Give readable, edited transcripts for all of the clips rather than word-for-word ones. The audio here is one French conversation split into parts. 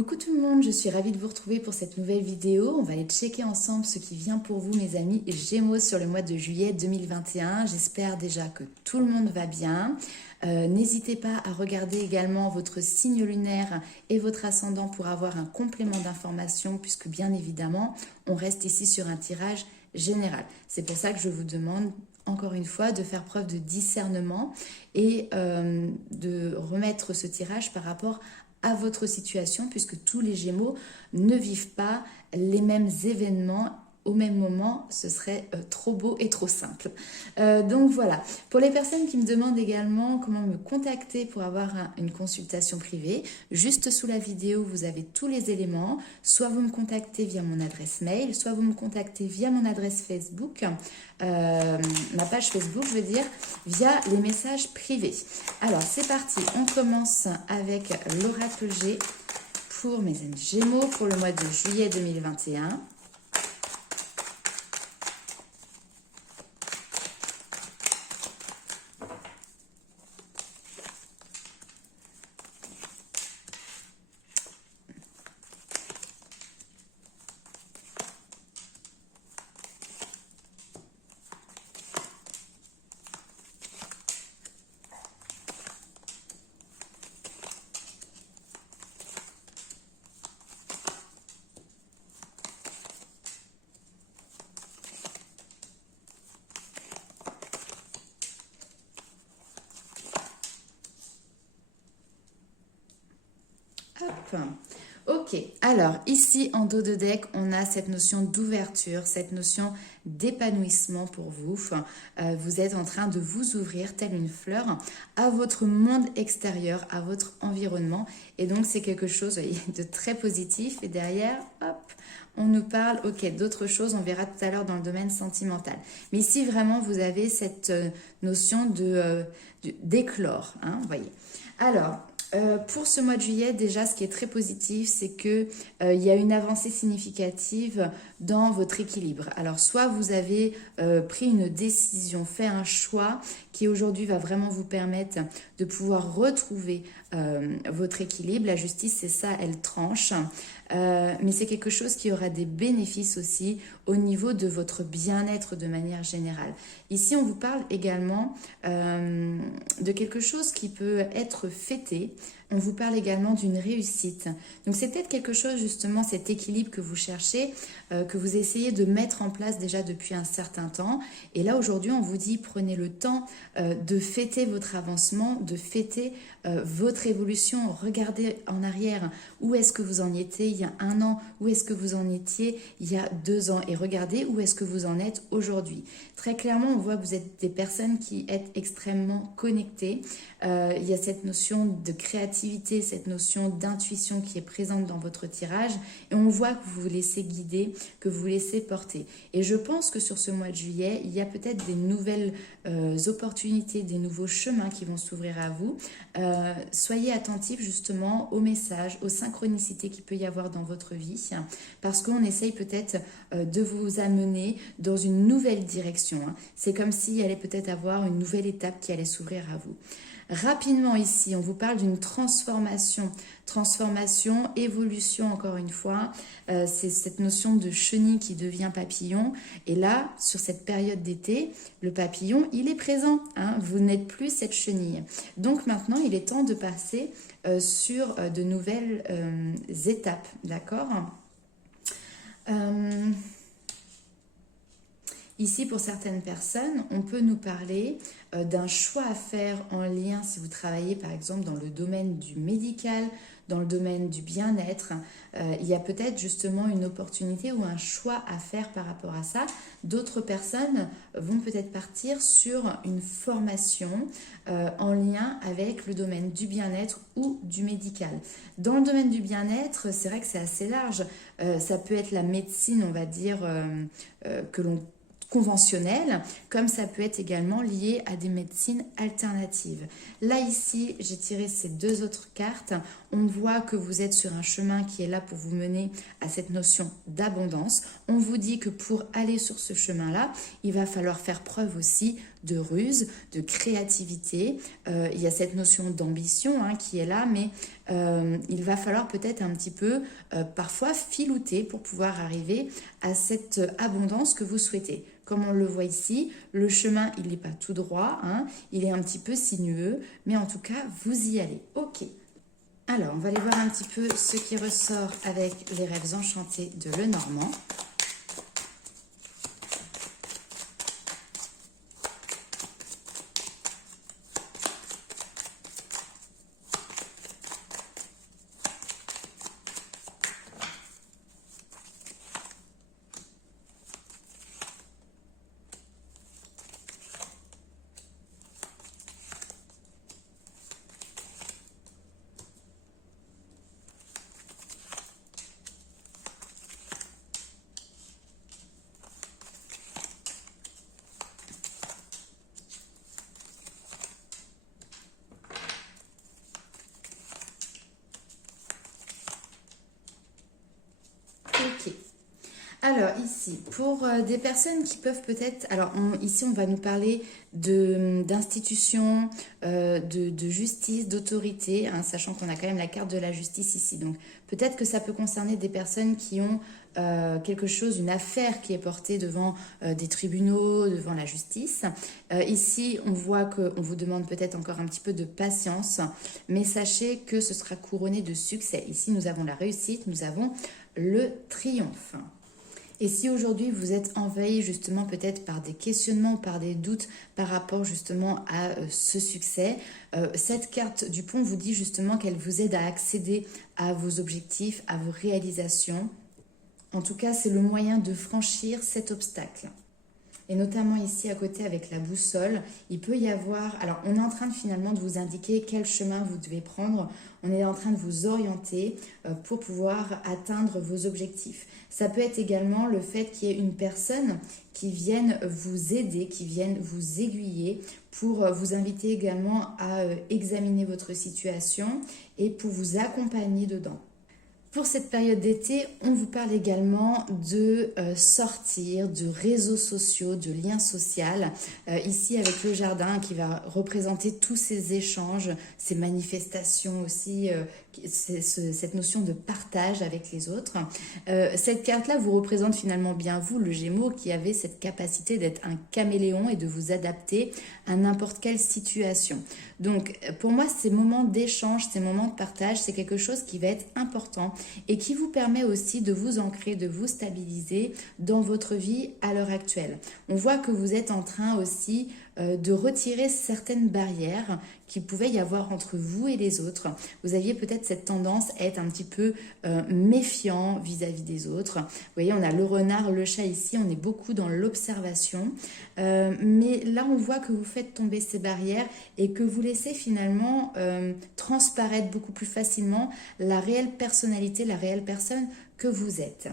Coucou tout le monde, je suis ravie de vous retrouver pour cette nouvelle vidéo. On va aller checker ensemble ce qui vient pour vous mes amis Gémeaux sur le mois de juillet 2021. J'espère déjà que tout le monde va bien. N'hésitez pas à regarder également votre signe lunaire et votre ascendant pour avoir un complément d'information puisque bien évidemment on reste ici sur un tirage général. C'est pour ça que je vous demande encore une fois de faire preuve de discernement et de remettre ce tirage par rapport à votre situation puisque tous les Gémeaux ne vivent pas les mêmes événements au même moment, ce serait trop beau et trop simple. Donc voilà, pour les personnes qui me demandent également comment me contacter pour avoir une consultation privée, juste sous la vidéo, vous avez tous les éléments. Soit vous me contactez via mon adresse mail, soit vous me contactez via mon adresse Facebook, ma page Facebook, je veux dire, via les messages privés. Alors, c'est parti, on commence avec l'oracle G pour mes amis Gémeaux pour le mois de juillet 2021. Hop. Ok, alors ici en dos de deck, on a cette notion d'ouverture, cette notion d'épanouissement pour vous. Vous êtes en train de vous ouvrir telle une fleur à votre monde extérieur, à votre environnement. Et donc c'est quelque chose de très positif. Et derrière, hop, on nous parle, ok, d'autres choses, on verra tout à l'heure dans le domaine sentimental. Mais ici vraiment, vous avez cette notion d'éclore, hein, vous voyez. Alors, pour ce mois de juillet, déjà, ce qui est très positif, c'est que il y a une avancée significative dans votre équilibre. Alors, soit vous avez pris une décision, fait un choix qui aujourd'hui va vraiment vous permettre de pouvoir retrouver votre équilibre. La justice, c'est ça, elle tranche. Mais c'est quelque chose qui aura des bénéfices aussi au niveau de votre bien-être de manière générale. Ici, on vous parle également de quelque chose qui peut être fêté. On vous parle également d'une réussite. Donc c'est peut-être quelque chose justement, cet équilibre que vous cherchez, que vous essayez de mettre en place déjà depuis un certain temps. Et là aujourd'hui, on vous dit prenez le temps de fêter votre avancement, de fêter votre évolution. Regardez en arrière, où est-ce que vous en étiez il y a un an, où est-ce que vous en étiez il y a 2 ans et regardez où est-ce que vous en êtes aujourd'hui. Très clairement, on voit que vous êtes des personnes qui êtes extrêmement connectées. Il y a cette notion de créativité, cette notion d'intuition qui est présente dans votre tirage et on voit que vous vous laissez guider, que vous vous laissez porter. Et je pense que sur ce mois de juillet, il y a peut-être des nouvelles opportunités, des nouveaux chemins qui vont s'ouvrir à vous. Soyez attentifs justement aux messages, aux synchronicités qu'il peut y avoir dans votre vie parce qu'on essaye peut-être de vous amener dans une nouvelle direction. C'est comme s'il allait peut-être avoir une nouvelle étape qui allait s'ouvrir à vous. Rapidement ici, on vous parle d'une transformation, évolution encore une fois. C'est cette notion de chenille qui devient papillon. Et là, sur cette période d'été, le papillon, il est présent. Hein, vous n'êtes plus cette chenille. Donc maintenant, il est temps de passer sur de nouvelles étapes. D'accord ? Ici, pour certaines personnes, on peut nous parler d'un choix à faire en lien si vous travaillez par exemple dans le domaine du médical, dans le domaine du bien-être. Il y a peut-être justement une opportunité ou un choix à faire par rapport à ça. D'autres personnes vont peut-être partir sur une formation en lien avec le domaine du bien-être ou du médical. Dans le domaine du bien-être, c'est vrai que c'est assez large. Ça peut être la médecine, on va dire, que l'on conventionnelle, comme ça peut être également lié à des médecines alternatives. Là, ici, j'ai tiré ces 2 autres cartes. On voit que vous êtes sur un chemin qui est là pour vous mener à cette notion d'abondance. On vous dit que pour aller sur ce chemin-là, il va falloir faire preuve aussi de ruse, de créativité. Il y a cette notion d'ambition hein, qui est là, mais il va falloir peut-être un petit peu parfois filouter pour pouvoir arriver à cette abondance que vous souhaitez. Comme on le voit ici, le chemin, il n'est pas tout droit, hein, il est un petit peu sinueux, mais en tout cas, vous y allez. Ok. Alors, on va aller voir un petit peu ce qui ressort avec les rêves enchantés de Lenormand. Ok. Alors ici, pour des personnes qui peuvent peut-être... Alors ici, on va nous parler d'institutions, de justice, d'autorité, hein, sachant qu'on a quand même la carte de la justice ici. Donc peut-être que ça peut concerner des personnes qui ont quelque chose, une affaire qui est portée devant des tribunaux, devant la justice. Ici, on voit qu'on vous demande peut-être encore un petit peu de patience, mais sachez que ce sera couronné de succès. Ici, nous avons la réussite, nous avons le triomphe. Et si aujourd'hui vous êtes envahi justement peut-être par des questionnements, par des doutes par rapport justement à ce succès, cette carte du pont vous dit justement qu'elle vous aide à accéder à vos objectifs, à vos réalisations. En tout cas, c'est le moyen de franchir cet obstacle. Et notamment ici à côté avec la boussole, il peut y avoir... Alors, on est en train de finalement de vous indiquer quel chemin vous devez prendre. On est en train de vous orienter pour pouvoir atteindre vos objectifs. Ça peut être également le fait qu'il y ait une personne qui vienne vous aider, qui vienne vous aiguiller pour vous inviter également à examiner votre situation et pour vous accompagner dedans. Pour cette période d'été, on vous parle également de sortir, de réseaux sociaux, de liens sociaux. Ici avec le jardin qui va représenter tous ces échanges, ces manifestations aussi, cette notion de partage avec les autres. Cette carte-là vous représente finalement bien vous, le Gémeaux, qui avez cette capacité d'être un caméléon et de vous adapter à n'importe quelle situation. Donc pour moi, ces moments d'échange, ces moments de partage, c'est quelque chose qui va être important et qui vous permet aussi de vous ancrer, de vous stabiliser dans votre vie à l'heure actuelle. On voit que vous êtes en train aussi de retirer certaines barrières qu'il pouvait y avoir entre vous et les autres. Vous aviez peut-être cette tendance à être un petit peu méfiant vis-à-vis des autres. Vous voyez, on a le renard, le chat ici, on est beaucoup dans l'observation. Mais là, on voit que vous faites tomber ces barrières et que vous laissez finalement transparaître beaucoup plus facilement la réelle personnalité, la réelle personne que vous êtes.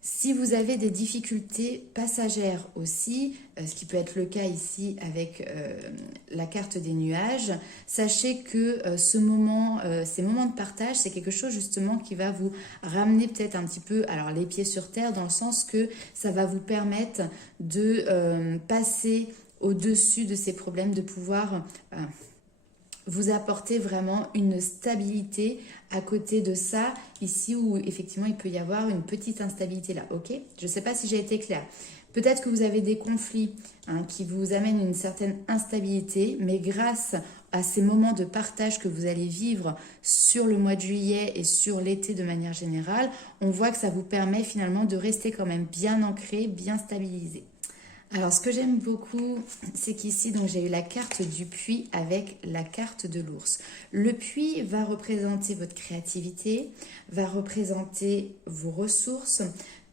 Si vous avez des difficultés passagères aussi, ce qui peut être le cas ici avec la carte des nuages, sachez que ces moments de partage, c'est quelque chose justement qui va vous ramener peut-être un petit peu alors les pieds sur terre, dans le sens que ça va vous permettre de passer au-dessus de ces problèmes, de pouvoir... vous apporter vraiment une stabilité à côté de ça, ici où effectivement il peut y avoir une petite instabilité là, ok? Je ne sais pas si j'ai été claire. Peut-être que vous avez des conflits qui vous amènent une certaine instabilité, mais grâce à ces moments de partage que vous allez vivre sur le mois de juillet et sur l'été de manière générale, on voit que ça vous permet finalement de rester quand même bien ancré, bien stabilisé. Alors, ce que j'aime beaucoup, c'est qu'ici, donc j'ai eu la carte du puits avec la carte de l'ours. Le puits va représenter votre créativité, va représenter vos ressources,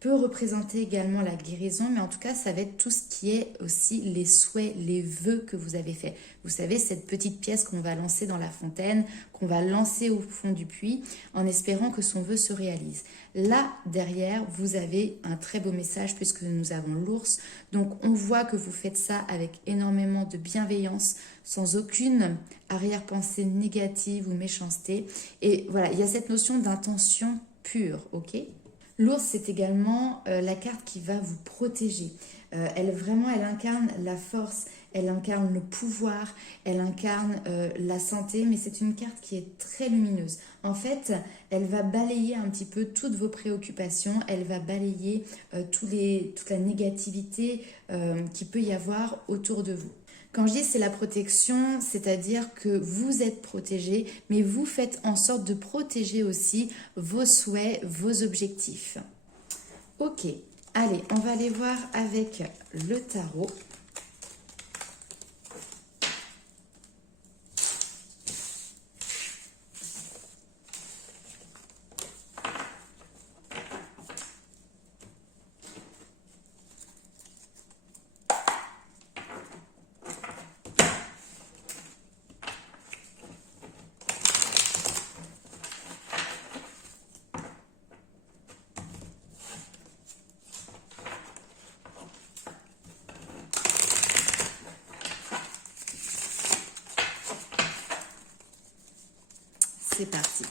peut représenter également la guérison, mais en tout cas, ça va être tout ce qui est aussi les souhaits, les vœux que vous avez faits. Vous savez, cette petite pièce qu'on va lancer dans la fontaine, qu'on va lancer au fond du puits, en espérant que son vœu se réalise. Là, derrière, vous avez un très beau message puisque nous avons l'ours. Donc, on voit que vous faites ça avec énormément de bienveillance, sans aucune arrière-pensée négative ou méchanceté. Et voilà, il y a cette notion d'intention pure, ok ? L'ours, c'est également la carte qui va vous protéger. Elle incarne la force, elle incarne le pouvoir, elle incarne la santé, mais c'est une carte qui est très lumineuse. En fait, elle va balayer un petit peu toutes vos préoccupations, elle va balayer toute la négativité qu'il peut y avoir autour de vous. Quand je dis c'est la protection, c'est-à-dire que vous êtes protégé, mais vous faites en sorte de protéger aussi vos souhaits, vos objectifs. Ok, allez, on va aller voir avec le tarot. C'est parti.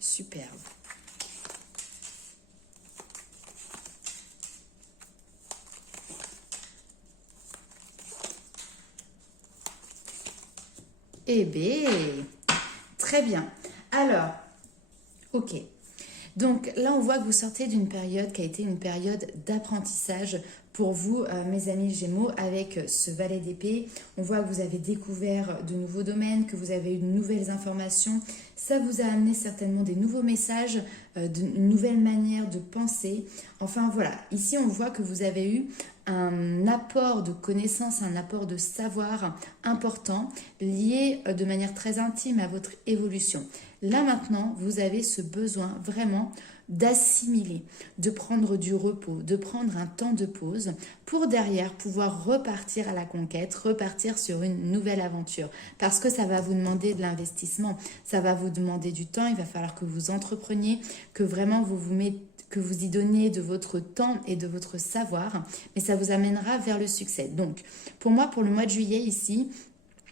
Superbe. Eh bien, très bien. Alors, ok. Donc là, on voit que vous sortez d'une période qui a été une période d'apprentissage pour vous, mes amis Gémeaux, avec ce valet d'épée. On voit que vous avez découvert de nouveaux domaines, que vous avez eu de nouvelles informations. Ça vous a amené certainement des nouveaux messages, de nouvelles manières de penser. Enfin voilà, ici on voit que vous avez eu un apport de connaissances, un apport de savoir important lié de manière très intime à votre évolution. Là maintenant, vous avez ce besoin vraiment d'assimiler, de prendre du repos, de prendre un temps de pause pour derrière pouvoir repartir à la conquête, repartir sur une nouvelle aventure. Parce que ça va vous demander de l'investissement, ça va vous demander du temps, il va falloir que vous entrepreniez, que vraiment que vous y donnez de votre temps et de votre savoir, mais ça vous amènera vers le succès. Donc, pour moi, pour le mois de juillet ici,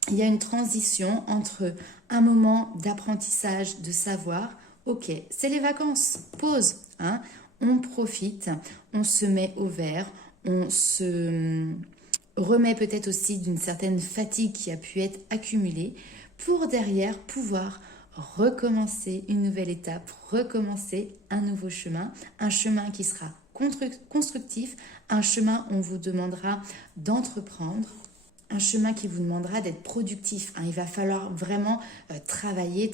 il y a une transition entre un moment d'apprentissage, de savoir. Ok, c'est les vacances, pause, hein. On profite, on se met au vert, on se remet peut-être aussi d'une certaine fatigue qui a pu être accumulée pour derrière pouvoir recommencer une nouvelle étape, recommencer un nouveau chemin, un chemin qui sera constructif, un chemin où on vous demandera d'entreprendre, un chemin qui vous demandera d'être productif. Hein. Il va falloir vraiment travailler.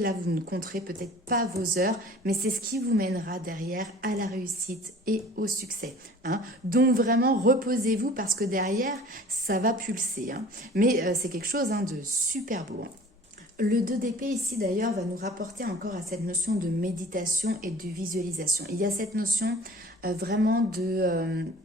Là, vous ne compterez peut-être pas vos heures, mais c'est ce qui vous mènera derrière à la réussite et au succès. Hein. Donc vraiment, reposez-vous parce que derrière, ça va pulser. Hein. Mais c'est quelque chose de super beau. Hein. Le 2 d'épée ici d'ailleurs va nous rapporter encore à cette notion de méditation et de visualisation. Il y a cette notion vraiment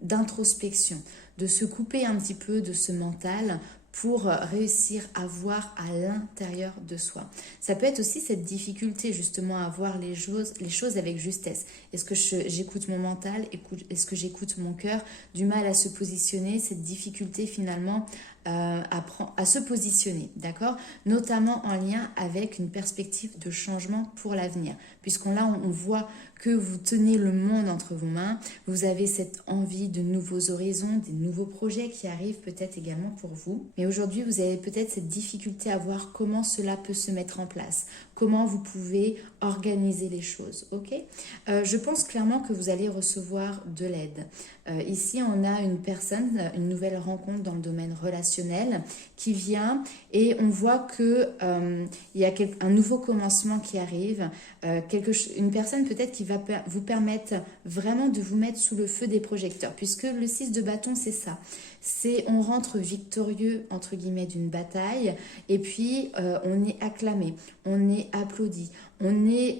d'introspection, de se couper un petit peu de ce mental pour réussir à voir à l'intérieur de soi. Ça peut être aussi cette difficulté justement à voir les choses avec justesse. Est-ce que j'écoute mon mental? Est-ce que j'écoute mon cœur? Du mal à se positionner, cette difficulté finalement à se positionner, d'accord? Notamment en lien avec une perspective de changement pour l'avenir. Puisqu'on on voit que vous tenez le monde entre vos mains, vous avez cette envie de nouveaux horizons, des nouveaux projets qui arrivent peut-être également pour vous. Mais aujourd'hui, vous avez peut-être cette difficulté à voir comment cela peut se mettre en place, comment vous pouvez organiser les choses, ok? Je pense clairement que vous allez recevoir de l'aide. Ici, on a une personne, une nouvelle rencontre dans le domaine relationnel qui vient et on voit que il y a un nouveau commencement qui arrive, une personne peut-être qui va vous permettre vraiment de vous mettre sous le feu des projecteurs, puisque le 6 de bâton, c'est ça. C'est on rentre victorieux, entre guillemets, d'une bataille, et puis on est acclamé, on est applaudi, on est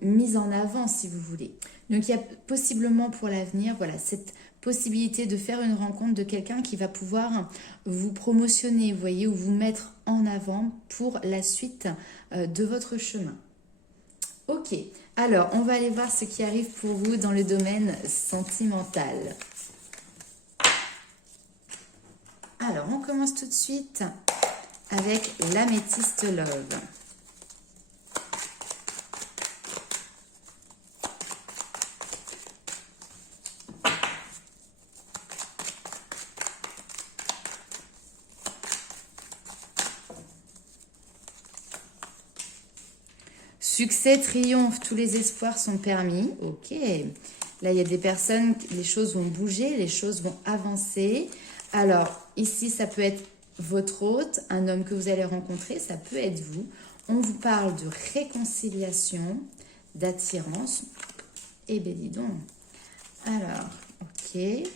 mis en avant, si vous voulez. Donc il y a possiblement pour l'avenir, voilà, cette possibilité de faire une rencontre de quelqu'un qui va pouvoir vous promotionner, vous voyez, ou vous mettre en avant pour la suite de votre chemin. Ok, alors on va aller voir ce qui arrive pour vous dans le domaine sentimental. Alors on commence tout de suite avec l'améthyste love. Succès, triomphe, tous les espoirs sont permis. Ok, là il y a des personnes, les choses vont bouger, les choses vont avancer. Alors ici ça peut être votre hôte, un homme que vous allez rencontrer, ça peut être vous. On vous parle de réconciliation, d'attirance. Eh bien dis donc. Alors, ok.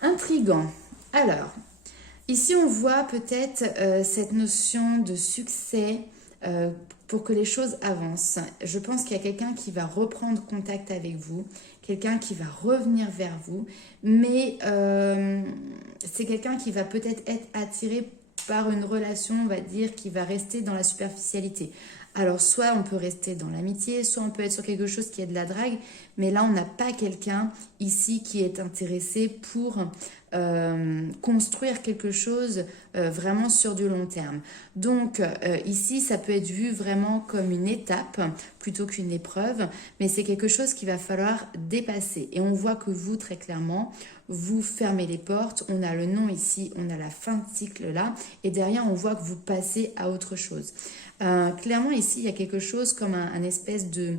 Intriguant. Alors, ici on voit peut-être cette notion de succès pour que les choses avancent. Je pense qu'il y a quelqu'un qui va reprendre contact avec vous, quelqu'un qui va revenir vers vous, mais c'est quelqu'un qui va peut-être être attiré par une relation, on va dire, qui va rester dans la superficialité. Alors, soit on peut rester dans l'amitié, soit on peut être sur quelque chose qui est de la drague, mais là, on n'a pas quelqu'un ici qui est intéressé pour construire quelque chose vraiment sur du long terme. Donc, ici, ça peut être vu vraiment comme une étape plutôt qu'une épreuve, mais c'est quelque chose qu'il va falloir dépasser. Et on voit que vous, très clairement, vous fermez les portes, on a le non ici, on a la fin de cycle là, et derrière on voit que vous passez à autre chose. Clairement ici il y a quelque chose comme un espèce de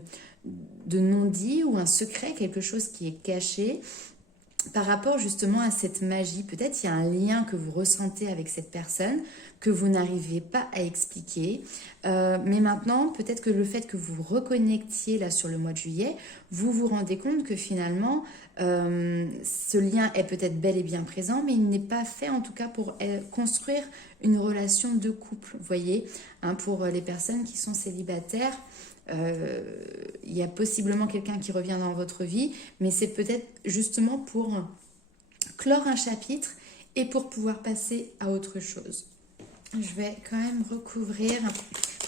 non-dit ou un secret, quelque chose qui est caché par rapport justement à cette magie. Peut-être il y a un lien que vous ressentez avec cette personne que vous n'arrivez pas à expliquer, mais maintenant peut-être que le fait que vous reconnectiez là sur le mois de juillet, vous vous rendez compte que finalement ce lien est peut-être bel et bien présent, mais il n'est pas fait en tout cas pour construire une relation de couple, vous voyez, hein, pour les personnes qui sont célibataires. Il y a possiblement quelqu'un qui revient dans votre vie, mais c'est peut-être justement pour clore un chapitre et pour pouvoir passer à autre chose. Je vais quand même recouvrir,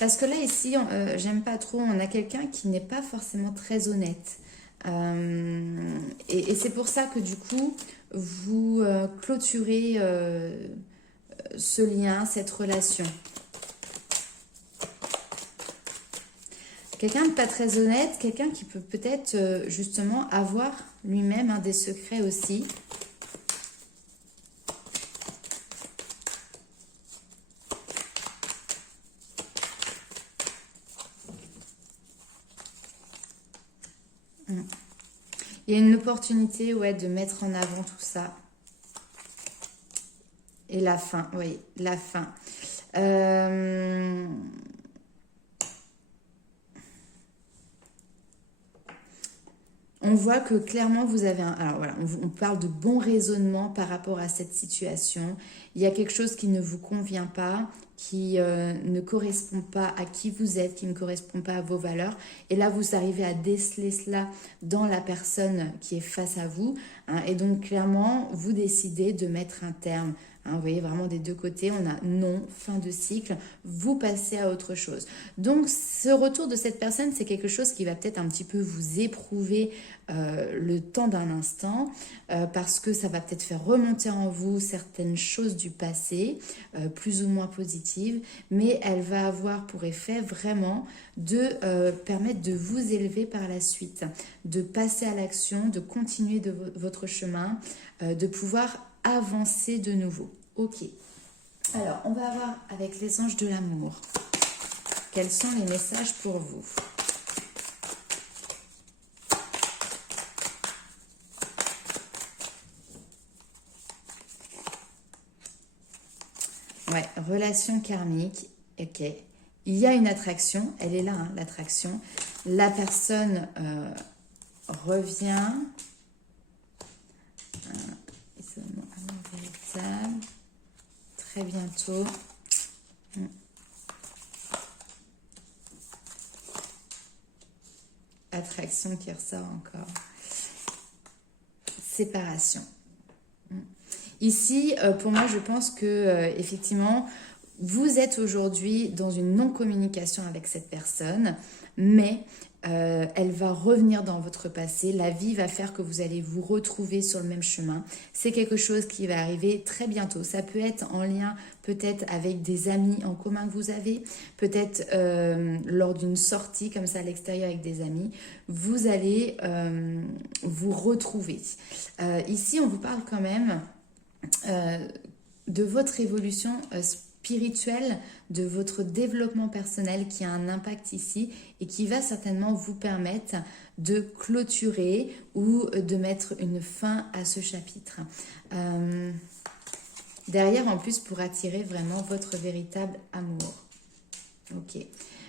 parce que là ici, j'aime pas trop, on a quelqu'un qui n'est pas forcément très honnête. Et c'est pour ça que du coup, vous clôturez ce lien, cette relation. Quelqu'un de pas très honnête, quelqu'un qui peut peut-être justement avoir lui-même des secrets aussi. Il y a une opportunité, ouais, de mettre en avant tout ça. Et la fin, oui, la fin. On voit que clairement vous avez un... Alors voilà, on parle de bon raisonnement par rapport à cette situation. Il y a quelque chose qui ne vous convient pas, qui ne correspond pas à qui vous êtes, qui ne correspond pas à vos valeurs. Et là, vous arrivez à déceler cela dans la personne qui est face à vous. Hein, et donc, clairement, vous décidez de mettre un terme. Hein, vous voyez, vraiment des deux côtés, on a non, fin de cycle, vous passez à autre chose. Donc, ce retour de cette personne, c'est quelque chose qui va peut-être un petit peu vous éprouver le temps d'un instant, parce que ça va peut-être faire remonter en vous certaines choses du passé, plus ou moins positives, mais elle va avoir pour effet vraiment de permettre de vous élever par la suite, de passer à l'action, de continuer votre chemin, de pouvoir avancer de nouveau. Ok. Alors, on va voir avec les anges de l'amour. Quels sont les messages pour vous? Ouais, relation karmique. Ok. Il y a une attraction. Elle est là, hein, l'attraction. La personne revient. Amour véritable. Très bientôt. Attraction qui ressort encore. Séparation. Ici, pour moi, je pense que effectivement, vous êtes aujourd'hui dans une non-communication avec cette personne, mais elle va revenir dans votre passé. La vie va faire que vous allez vous retrouver sur le même chemin. C'est quelque chose qui va arriver très bientôt. Ça peut être en lien peut-être avec des amis en commun que vous avez, peut-être lors d'une sortie comme ça à l'extérieur avec des amis. Vous allez vous retrouver. Ici, on vous parle quand même de votre évolution spirituelle, de votre développement personnel qui a un impact ici et qui va certainement vous permettre de clôturer ou de mettre une fin à ce chapitre. Derrière, en plus, pour attirer vraiment votre véritable amour. Ok.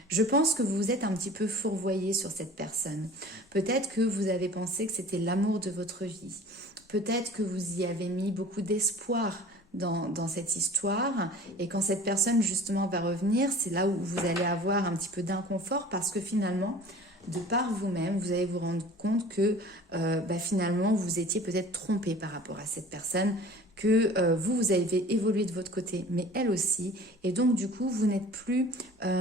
Je pense que vous vous êtes un petit peu fourvoyé sur cette personne. Peut-être que vous avez pensé que c'était l'amour de votre vie. Peut-être que vous y avez mis beaucoup d'espoir dans cette histoire. Et quand cette personne, justement, va revenir, c'est là où vous allez avoir un petit peu d'inconfort parce que finalement, de par vous-même, vous allez vous rendre compte que finalement, vous étiez peut-être trompé par rapport à cette personne, que vous avez évolué de votre côté, mais elle aussi. Et donc, du coup, vous n'êtes plus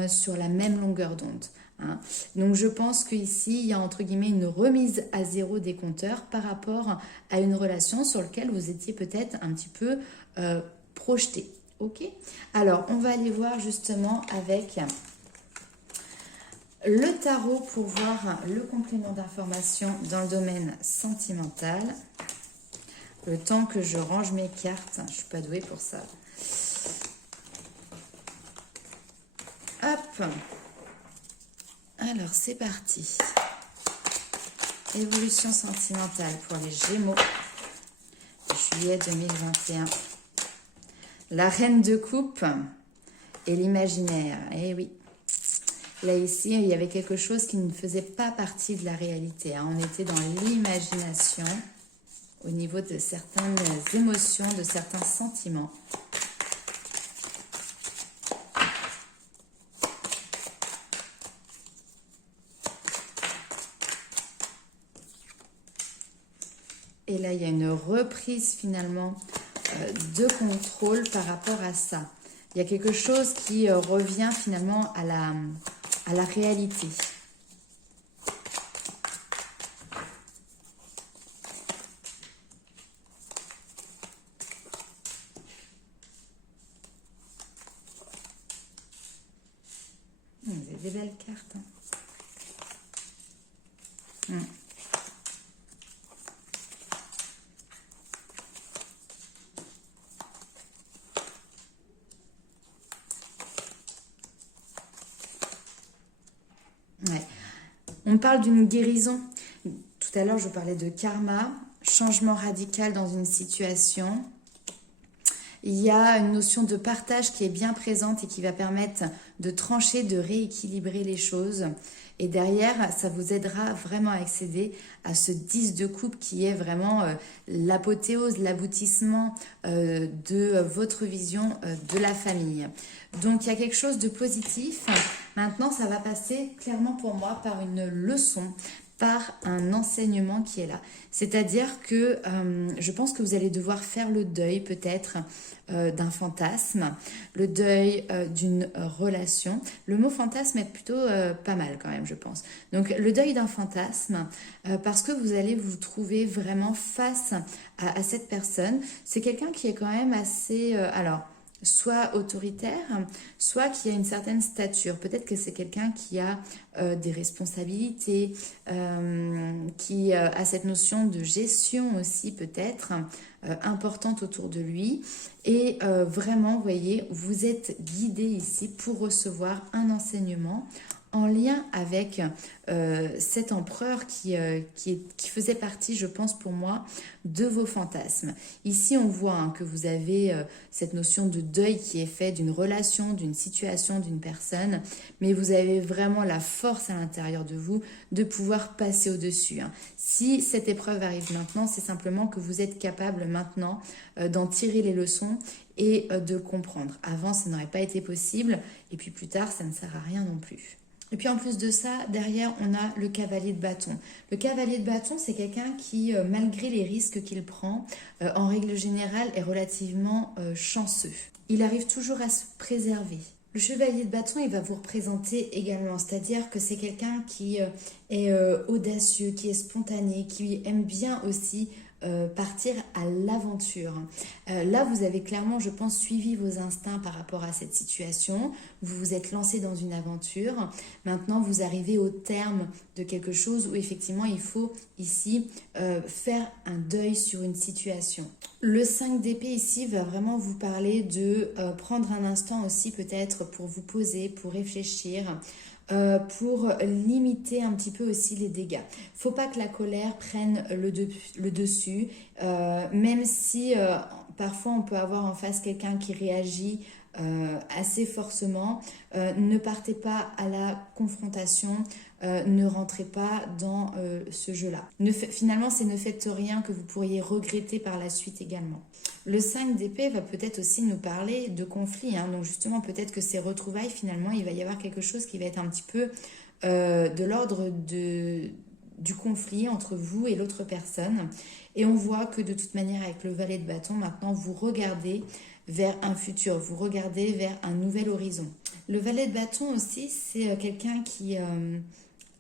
sur la même longueur d'onde. Hein. Donc je pense qu'ici, il y a entre guillemets une remise à zéro des compteurs par rapport à une relation sur laquelle vous étiez peut-être un petit peu projeté. Ok. Alors, on va aller voir justement avec le tarot pour voir le complément d'information dans le domaine sentimental. Le temps que je range mes cartes, je ne suis pas douée pour ça. Hop. Alors, c'est parti. Évolution sentimentale pour les Gémeaux. Juillet 2021. La reine de coupe et l'imaginaire. Eh oui. Là, ici, il y avait quelque chose qui ne faisait pas partie de la réalité. Hein. On était dans l'imagination au niveau de certaines émotions, de certains sentiments. Et là, il y a une reprise finalement de contrôle par rapport à ça. Il y a quelque chose qui revient finalement à la réalité. Vous avez des belles cartes. Hein. Ouais. On parle d'une guérison. Tout à l'heure, je parlais de karma, changement radical dans une situation. Il y a une notion de partage qui est bien présente et qui va permettre de trancher, de rééquilibrer les choses. Et derrière, ça vous aidera vraiment à accéder à ce 10 de coupe qui est vraiment l'apothéose, l'aboutissement de votre vision de la famille. Donc, il y a quelque chose de positif. Maintenant, ça va passer clairement pour moi par une leçon, par un enseignement qui est là. C'est-à-dire que je pense que vous allez devoir faire le deuil peut-être d'un fantasme, le deuil d'une relation. Le mot fantasme est plutôt pas mal quand même, je pense. Donc le deuil d'un fantasme, parce que vous allez vous trouver vraiment face à cette personne. C'est quelqu'un qui est quand même assez... alors, soit autoritaire, soit qui a une certaine stature. Peut-être que c'est quelqu'un qui a des responsabilités, qui a cette notion de gestion aussi peut-être importante autour de lui. Et vraiment, vous voyez, vous êtes guidé ici pour recevoir un enseignement en lien avec cet empereur qui faisait partie, je pense pour moi, de vos fantasmes. Ici, on voit que vous avez cette notion de deuil qui est fait d'une relation, d'une situation, d'une personne, mais vous avez vraiment la force à l'intérieur de vous de pouvoir passer au-dessus. Si cette épreuve arrive maintenant, c'est simplement que vous êtes capable maintenant d'en tirer les leçons et de le comprendre. Avant, ça n'aurait pas été possible, et puis plus tard, ça ne sert à rien non plus. Et puis en plus de ça, derrière, on a le cavalier de bâton. Le cavalier de bâton, c'est quelqu'un qui, malgré les risques qu'il prend, en règle générale, est relativement chanceux. Il arrive toujours à se préserver. Le chevalier de bâton, il va vous représenter également, c'est-à-dire que c'est quelqu'un qui est audacieux, qui est spontané, qui aime bien aussi partir à l'aventure. Là, vous avez clairement, je pense, suivi vos instincts par rapport à cette situation. Vous vous êtes lancé dans une aventure. Maintenant, vous arrivez au terme de quelque chose où effectivement, il faut ici faire un deuil sur une situation. Le 5 d'épée ici va vraiment vous parler de prendre un instant aussi peut-être pour vous poser, pour réfléchir, pour limiter un petit peu aussi les dégâts. Faut pas que la colère prenne le dessus, même si parfois on peut avoir en face quelqu'un qui réagit assez forcément. Ne partez pas à la confrontation, ne rentrez pas dans ce jeu-là. Finalement, c'est ne faites rien que vous pourriez regretter par la suite également. Le 5 d'épée va peut-être aussi nous parler de conflit. Donc justement, peut-être que ces retrouvailles, finalement, il va y avoir quelque chose qui va être un petit peu de l'ordre du conflit entre vous et l'autre personne. Et on voit que de toute manière, avec le valet de bâton, maintenant, vous regardez vers un futur, vous regardez vers un nouvel horizon. Le valet de bâton aussi, c'est quelqu'un qui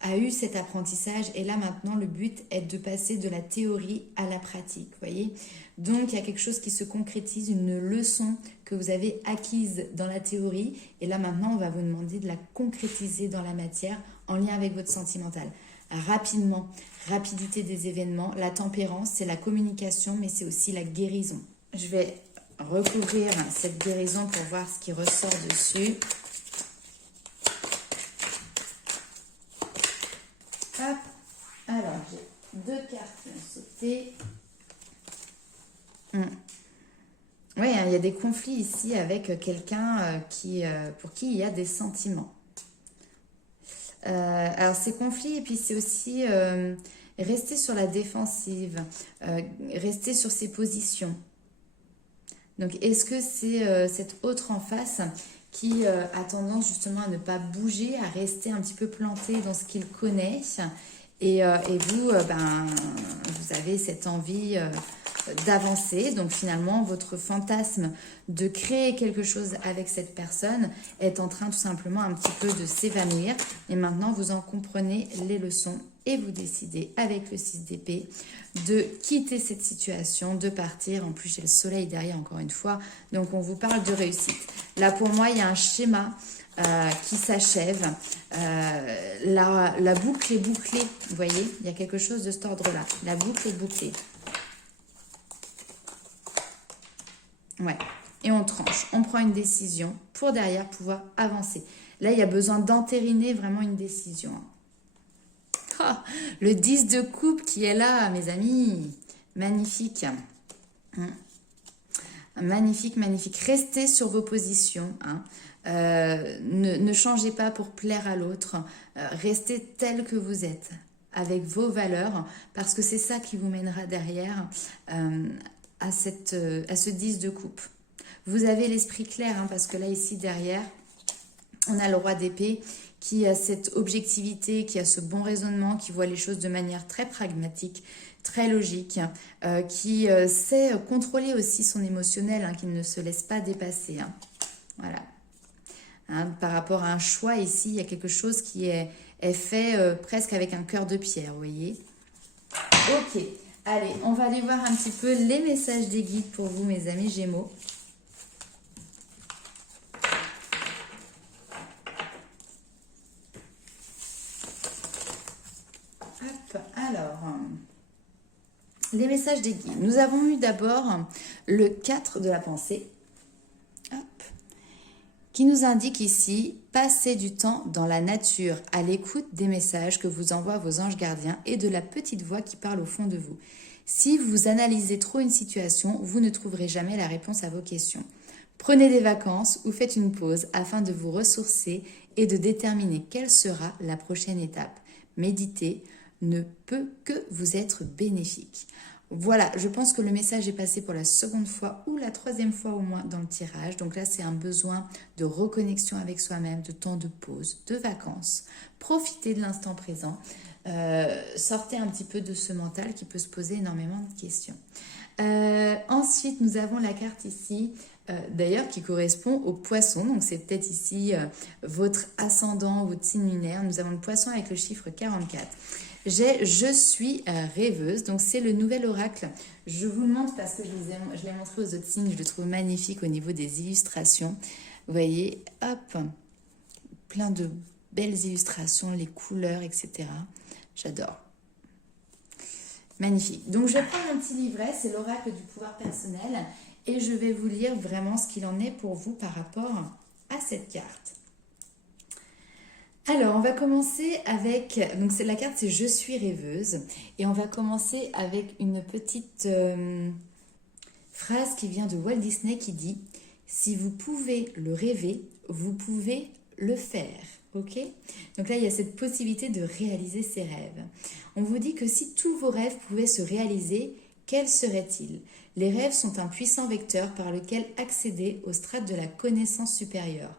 a eu cet apprentissage et là maintenant le but est de passer de la théorie à la pratique, voyez. Donc il y a quelque chose qui se concrétise, une leçon que vous avez acquise dans la théorie et là maintenant on va vous demander de la concrétiser dans la matière en lien avec votre sentimental. Rapidement, rapidité des événements, la tempérance, c'est la communication mais c'est aussi la guérison. Je vais recouvrir cette guérison pour voir ce qui ressort dessus. Hop. Alors, j'ai 2 cartes qui ont sauté. Oui, il y a des conflits ici avec quelqu'un pour qui il y a des sentiments. Alors, ces conflits, et puis c'est aussi rester sur la défensive, rester sur ses positions. Donc, est-ce que c'est cet autre en face qui a tendance justement à ne pas bouger, à rester un petit peu planté dans ce qu'il connaît et vous, vous avez cette envie d'avancer. Donc finalement, votre fantasme de créer quelque chose avec cette personne est en train tout simplement un petit peu de s'évanouir. Et maintenant, vous en comprenez les leçons et vous décidez avec le 6 d'épée de quitter cette situation, de partir. En plus, j'ai le soleil derrière encore une fois. Donc, on vous parle de réussite. Là, pour moi, il y a un schéma qui s'achève. La boucle est bouclée. Vous voyez, il y a quelque chose de cet ordre-là. La boucle est bouclée. Ouais. Et on tranche. On prend une décision pour derrière pouvoir avancer. Là, il y a besoin d'entériner vraiment une décision. Oh, le 10 de coupe qui est là, mes amis. Magnifique. Magnifique, magnifique. Restez sur vos positions. Ne changez pas pour plaire à l'autre. Restez tel que vous êtes, avec vos valeurs, parce que c'est ça qui vous mènera derrière à ce 10 de coupe. Vous avez l'esprit clair, parce que là, ici, derrière, On a le roi d'épée qui a cette objectivité, qui a ce bon raisonnement, qui voit les choses de manière très pragmatique, très logique, qui sait contrôler aussi son émotionnel, hein, qui ne se laisse pas dépasser. Hein. Voilà. Hein, par rapport à un choix ici, il y a quelque chose qui est fait presque avec un cœur de pierre, vous voyez. Ok, allez, on va aller voir un petit peu les messages des guides pour vous, mes amis Gémeaux. Hop, alors, les messages des guides. Nous avons eu d'abord le 4 de la pensée, hop, qui nous indique ici, passez du temps dans la nature, à l'écoute des messages que vous envoient vos anges gardiens et de la petite voix qui parle au fond de vous. Si vous analysez trop une situation, vous ne trouverez jamais la réponse à vos questions. Prenez des vacances ou faites une pause afin de vous ressourcer et de déterminer quelle sera la prochaine étape. Méditer ne peut que vous être bénéfique. Voilà, je pense que le message est passé pour la seconde fois ou la troisième fois au moins dans le tirage. Donc là, c'est un besoin de reconnexion avec soi-même, de temps de pause, de vacances. Profitez de l'instant présent. Sortez un petit peu de ce mental qui peut se poser énormément de questions. Ensuite, nous avons la carte ici, d'ailleurs, qui correspond au poisson. Donc, c'est peut-être ici votre ascendant, votre signe lunaire. Nous avons le poisson avec le chiffre 44. Je suis rêveuse, donc c'est le nouvel oracle. Je vous le montre parce que je l'ai montré aux autres signes, je le trouve magnifique au niveau des illustrations. Vous voyez, hop, plein de belles illustrations, les couleurs, etc. J'adore. Magnifique. Donc je vais prendre un petit livret, c'est l'oracle du pouvoir personnel, et je vais vous lire vraiment ce qu'il en est pour vous par rapport à cette carte. Alors, on va commencer avec, donc la carte c'est Je suis rêveuse, et on va commencer avec une petite phrase qui vient de Walt Disney qui dit « Si vous pouvez le rêver, vous pouvez le faire ». Ok ? Donc là, il y a cette possibilité de réaliser ses rêves. On vous dit que si tous vos rêves pouvaient se réaliser, quels seraient-ils ? Les rêves sont un puissant vecteur par lequel accéder aux strates de la connaissance supérieure.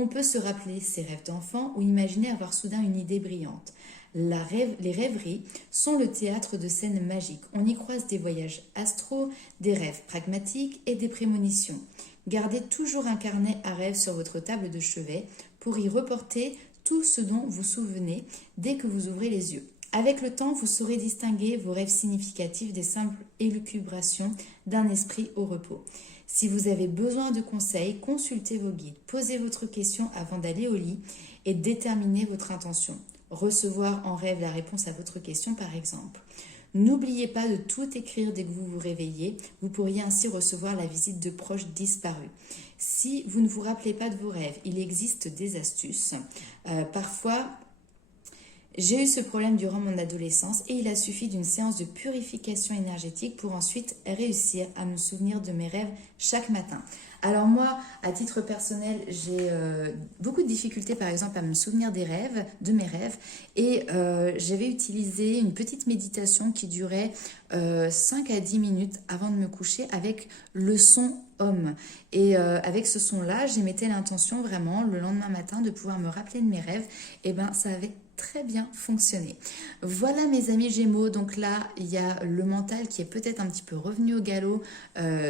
On peut se rappeler ses rêves d'enfant ou imaginer avoir soudain une idée brillante. Les rêveries sont le théâtre de scènes magiques. On y croise des voyages astraux, des rêves pragmatiques et des prémonitions. Gardez toujours un carnet à rêves sur votre table de chevet pour y reporter tout ce dont vous souvenez dès que vous ouvrez les yeux. Avec le temps, vous saurez distinguer vos rêves significatifs des simples élucubrations d'un esprit au repos. Si vous avez besoin de conseils, consultez vos guides, posez votre question avant d'aller au lit et déterminez votre intention. Recevoir en rêve la réponse à votre question, par exemple. N'oubliez pas de tout écrire dès que vous vous réveillez. Vous pourriez ainsi recevoir la visite de proches disparus. Si vous ne vous rappelez pas de vos rêves, il existe des astuces. Parfois, j'ai eu ce problème durant mon adolescence et il a suffi d'une séance de purification énergétique pour ensuite réussir à me souvenir de mes rêves chaque matin. Alors moi, à titre personnel, j'ai beaucoup de difficultés par exemple à me souvenir de mes rêves et j'avais utilisé une petite méditation qui durait 5 à 10 minutes avant de me coucher avec le son homme. Et avec ce son-là, j'émettais l'intention vraiment le lendemain matin de pouvoir me rappeler de mes rêves. Et ben ça avait très bien fonctionné. Voilà mes amis Gémeaux, donc là il y a le mental qui est peut-être un petit peu revenu au galop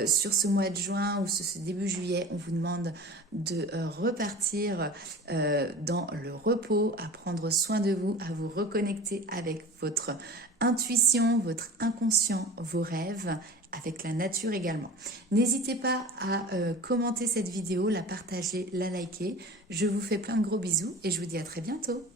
sur ce mois de juin ou ce début juillet. On vous demande de repartir dans le repos, à prendre soin de vous, à vous reconnecter avec votre intuition, votre inconscient, vos rêves, avec la nature également. N'hésitez pas à commenter cette vidéo, la partager, la liker. Je vous fais plein de gros bisous et je vous dis à très bientôt.